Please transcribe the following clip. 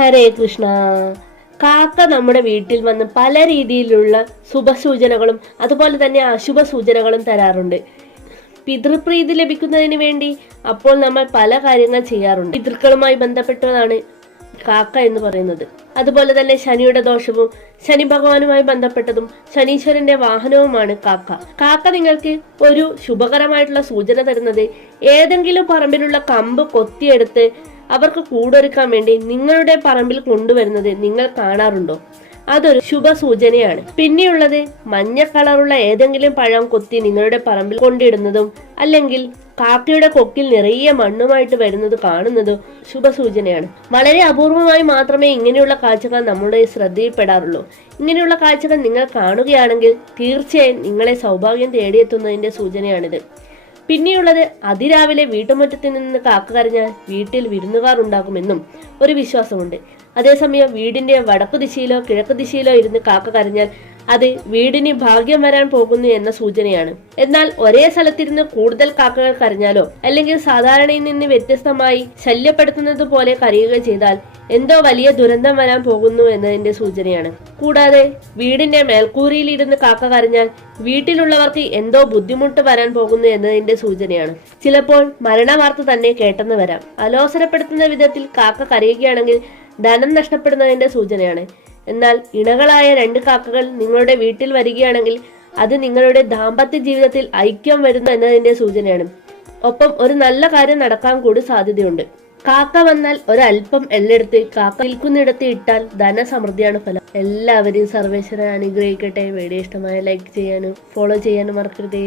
ഹരേ കൃഷ്ണ. കാക്ക നമ്മുടെ വീട്ടിൽ വന്ന് പല രീതിയിലുള്ള ശുഭസൂചനകളും അതുപോലെ തന്നെ അശുഭ സൂചനകളും തരാറുണ്ട്. പിതൃപ്രീതി ലഭിക്കുന്നതിന് വേണ്ടി അപ്പോൾ നമ്മൾ പല കാര്യങ്ങൾ ചെയ്യാറുണ്ട്. പിതൃക്കളുമായി ബന്ധപ്പെട്ടതാണ് കാക്ക എന്ന് പറയുന്നത്. അതുപോലെ തന്നെ ശനിയുടെ ദോഷവും ശനി ഭഗവാനുമായി ബന്ധപ്പെട്ടതും ശനീശ്വരന്റെ വാഹനവുമാണ് കാക്ക. കാക്ക നിങ്ങൾക്ക് ഒരു ശുഭകരമായിട്ടുള്ള സൂചന തരുന്നത് ഏതെങ്കിലും പറമ്പിലുള്ള കമ്പ് കൊത്തിയെടുത്ത് അവർക്ക് കൂടൊരുക്കാൻ വേണ്ടി നിങ്ങളുടെ പറമ്പിൽ കൊണ്ടുവരുന്നത് നിങ്ങൾ കാണാറുണ്ടോ? അതൊരു ശുഭ സൂചനയാണ് പിന്നെയുള്ളത് മഞ്ഞ കളറുള്ള ഏതെങ്കിലും പഴം കൊത്തി നിങ്ങളുടെ പറമ്പിൽ കൊണ്ടിടുന്നതും അല്ലെങ്കിൽ കാക്കയുടെ കൊക്കിൽ നിറയെ മണ്ണുമായിട്ട് വരുന്നത് കാണുന്നതും ശുഭസൂചനയാണ്. വളരെ അപൂർവമായി മാത്രമേ ഇങ്ങനെയുള്ള കാഴ്ചകൾ നമ്മുടെ ശ്രദ്ധയിൽപ്പെടാറുള്ളൂ. ഇങ്ങനെയുള്ള കാഴ്ചകൾ നിങ്ങൾ കാണുകയാണെങ്കിൽ തീർച്ചയായും നിങ്ങളെ സൗഭാഗ്യം തേടിയെത്തുന്നതിന്റെ സൂചനയാണിത്. പിന്നെയുള്ളത് അതിരാവിലെ വീട്ടുമുറ്റത്ത് നിന്ന് കാക്ക കരഞ്ഞാൽ വീട്ടിൽ വിരുന്നുകാർ ഉണ്ടാകുമെന്നും ഒരു വിശ്വാസമുണ്ട്. അതേസമയം വീടിന്റെ വടക്കു ദിശയിലോ കിഴക്ക് ദിശയിലോ ഇരുന്ന് കാക്ക കരഞ്ഞാൽ അത് വീടിന് ഭാഗ്യം വരാൻ പോകുന്നു എന്ന സൂചനയാണ്. എന്നാൽ ഒരേ സ്ഥലത്തിരുന്ന് കൂടുതൽ കാക്കകൾ കരഞ്ഞാലോ? അല്ലെങ്കിൽ സാധാരണയിൽ നിന്ന് വ്യത്യസ്തമായി ശല്യപ്പെടുത്തുന്നത് പോലെ കരയുക ചെയ്താൽ എന്തോ വലിയ ദുരന്തം വരാൻ പോകുന്നു എന്നതിന്റെ സൂചനയാണ്. കൂടാതെ വീടിന്റെ മേൽക്കൂരയിൽ ഇരുന്ന് കാക്ക കരഞ്ഞാൽ വീട്ടിലുള്ളവർക്ക് എന്തോ ബുദ്ധിമുട്ട് വരാൻ പോകുന്നു എന്നതിന്റെ സൂചനയാണ്. ചിലപ്പോൾ മരണവാർത്ത തന്നെ കേട്ടെന്ന് വരാം. അലോസരപ്പെടുത്തുന്ന വിധത്തിൽ കാക്ക കരയുകയാണെങ്കിൽ ധനം നഷ്ടപ്പെടുന്നതിന്റെ സൂചനയാണ്. എന്നാൽ ഇണകളായ രണ്ട് കാക്കകൾ നിങ്ങളുടെ വീട്ടിൽ വരികയാണെങ്കിൽ അത് നിങ്ങളുടെ ദാമ്പത്യ ജീവിതത്തിൽ ഐക്യം വരുന്നു എന്നതിന്റെ സൂചനയാണ്. ഒപ്പം ഒരു നല്ല കാര്യം നടക്കാൻ കൂടി സാധ്യതയുണ്ട്. കാക്ക വന്നാൽ ഒരല്പം എല്ലെടുത്ത് കാക്ക നിൽക്കുന്നിടത്ത് ഇട്ടാൽ ധനസമൃദ്ധിയാണ് ഫലം. എല്ലാവരെയും സർവേശ്വരൻ അനുഗ്രഹിക്കട്ടെ. വീഡിയോ ഇഷ്ടമായ ലൈക്ക് ചെയ്യാനും ഫോളോ ചെയ്യാനും മറക്കരുതേ.